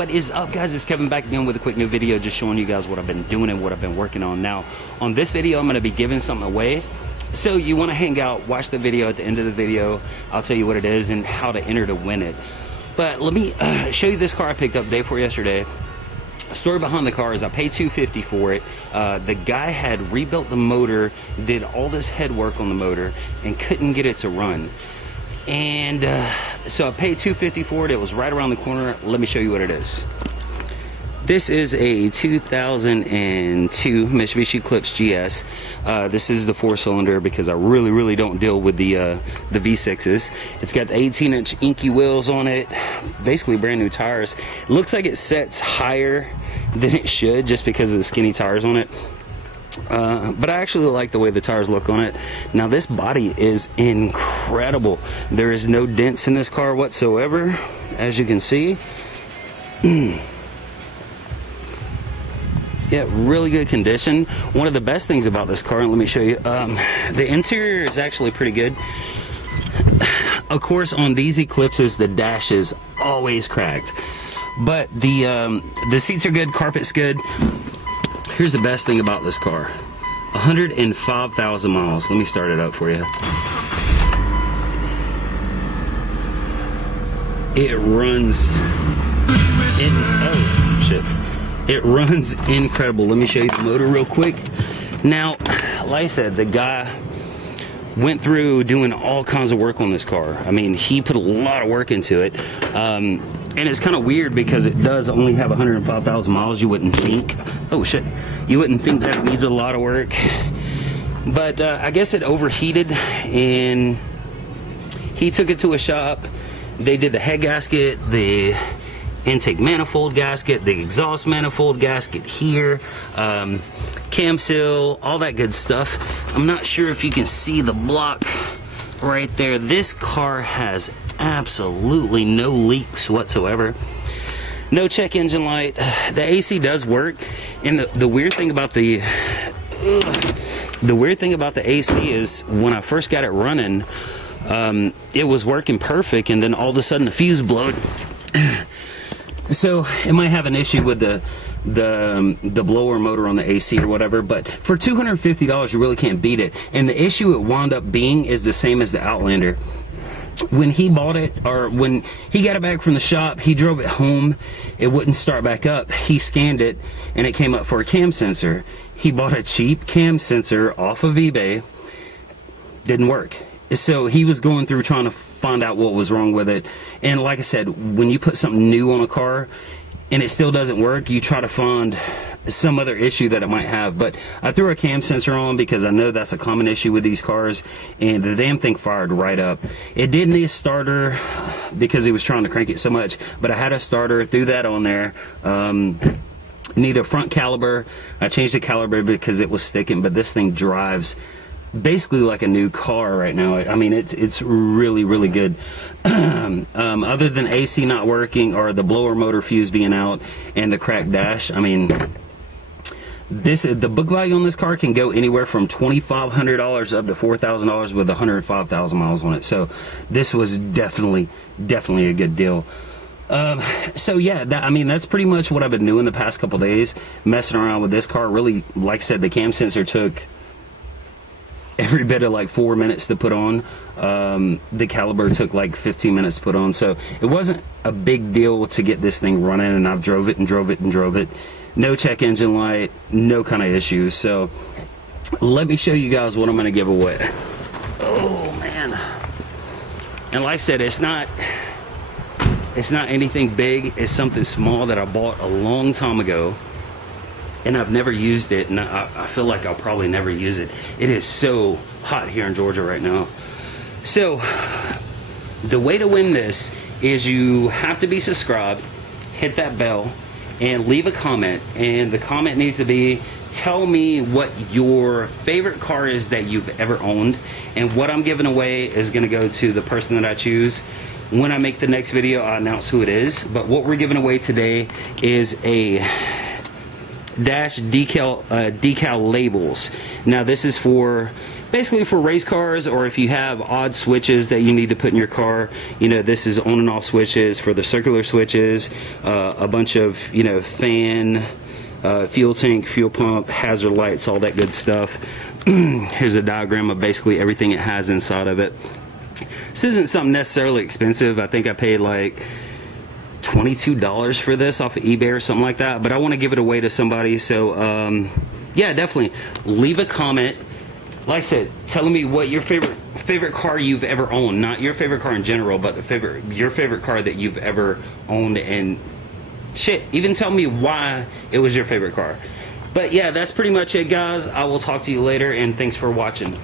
What is up, guys? It's Kevin back again with a quick new video, just showing you guys what I've been doing and what I've been working on. Now, on this video, I'm going to be giving something away. So you want to hang out, watch the video. At the end of the video, I'll tell you what it is and how to enter to win it. But let me show you this car I picked up day before yesterday. Story behind the car is I paid $250 for it. The guy had rebuilt the motor, did all this head work on the motor, and couldn't get it to run. And so I paid $250 for it. It was right around the corner. Let me show you what it is. This is a 2002 Mitsubishi Eclipse GS. This is the 4-cylinder because I really don't deal with the V6s. It's got the 18-inch inky wheels on it, basically brand new tires. It looks like it sets higher than it should just because of the skinny tires on it. But I actually like the way the tires look on it. Now this body is incredible. There is no dents in this car whatsoever, as you can see. Yeah, really good condition. One of the best things about this car, and let me show you, the interior is actually pretty good. Of course, on these Eclipses, the dash is always cracked, but the seats are good, carpet's good. Here's the best thing about this car. 105,000 miles. Let me start it up for you. It runs It runs incredible. Let me show you the motor real quick. Now, like I said, the guy went through doing all kinds of work on this car. I mean, he put a lot of work into it. And it's kind of weird because it does only have 105,000 miles. You wouldn't think, oh shit, you wouldn't think that it needs a lot of work. But I guess it overheated and he took it to a shop. They did the head gasket, the intake manifold gasket, the exhaust manifold gasket here, cam seal, all that good stuff. I'm not sure if you can see the block right there. This car has absolutely no leaks whatsoever. No check engine light. The AC does work, and the weird thing about the AC is when I first got it running, it was working perfect, and then all of a sudden the fuse blowed. So it might have an issue with the blower motor on the AC or whatever, but for $250 you really can't beat it. And the issue it wound up being is the same as the Outlander. When he bought it, or when he got it back from the shop, he drove it home, it wouldn't start back up. He scanned it and it came up for a cam sensor. He bought a cheap cam sensor off of eBay, didn't work. So he was going through trying to find out what was wrong with it. And like I said, when you put something new on a car and it still doesn't work, you try to find some other issue that it might have. But I threw a cam sensor on because I know that's a common issue with these cars, and the damn thing fired right up. It did need a starter because he was trying to crank it so much, but I had a starter, threw that on there. Need a front caliper. I changed the caliper because it was sticking, but this thing drives basically like a new car right now. I mean, it's really good. Other than AC not working or the blower motor fuse being out and the cracked dash, I mean, the book value on this car can go anywhere from $2,500 up to $4,000 with 105,000 miles on it. So this was definitely a good deal. So yeah, I mean, that's pretty much what I've been doing the past couple days, messing around with this car. Really, like I said, the cam sensor took every bit of like 4 minutes to put on. The caliber took like 15 minutes to put on, so it wasn't a big deal to get this thing running, and I've drove it. No check engine light, no kind of issues. So let me show you guys what I'm going to give away. Oh man. And like I said, it's not anything big. It's something small that I bought a long time ago, and I've never used it, and I feel like I'll probably never use it. It is so hot here in Georgia right now. So the way to win this is you have to be subscribed, hit that bell, and leave a comment. And the comment needs to be, tell me what your favorite car is that you've ever owned, and what I'm giving away is going to go to the person that I choose. When I make the next video, I'll announce who it is. But what we're giving away today is a dash decal labels. Now this is for basically for race cars, or if you have odd switches that you need to put in your car. You know, this is on and off switches for the circular switches, a bunch of, you know, fan, fuel tank, fuel pump, hazard lights, all that good stuff. Here's a diagram of basically everything it has inside of it. This isn't something necessarily expensive. I think I paid like $22 for this off of eBay or something like that, but I want to give it away to somebody. So yeah, definitely leave a comment, like I said, telling me what your favorite car you've ever owned, not your favorite car in general, but your favorite car that you've ever owned, and shit, even tell me why it was your favorite car. But yeah, that's pretty much it, guys. I will talk to you later, and thanks for watching.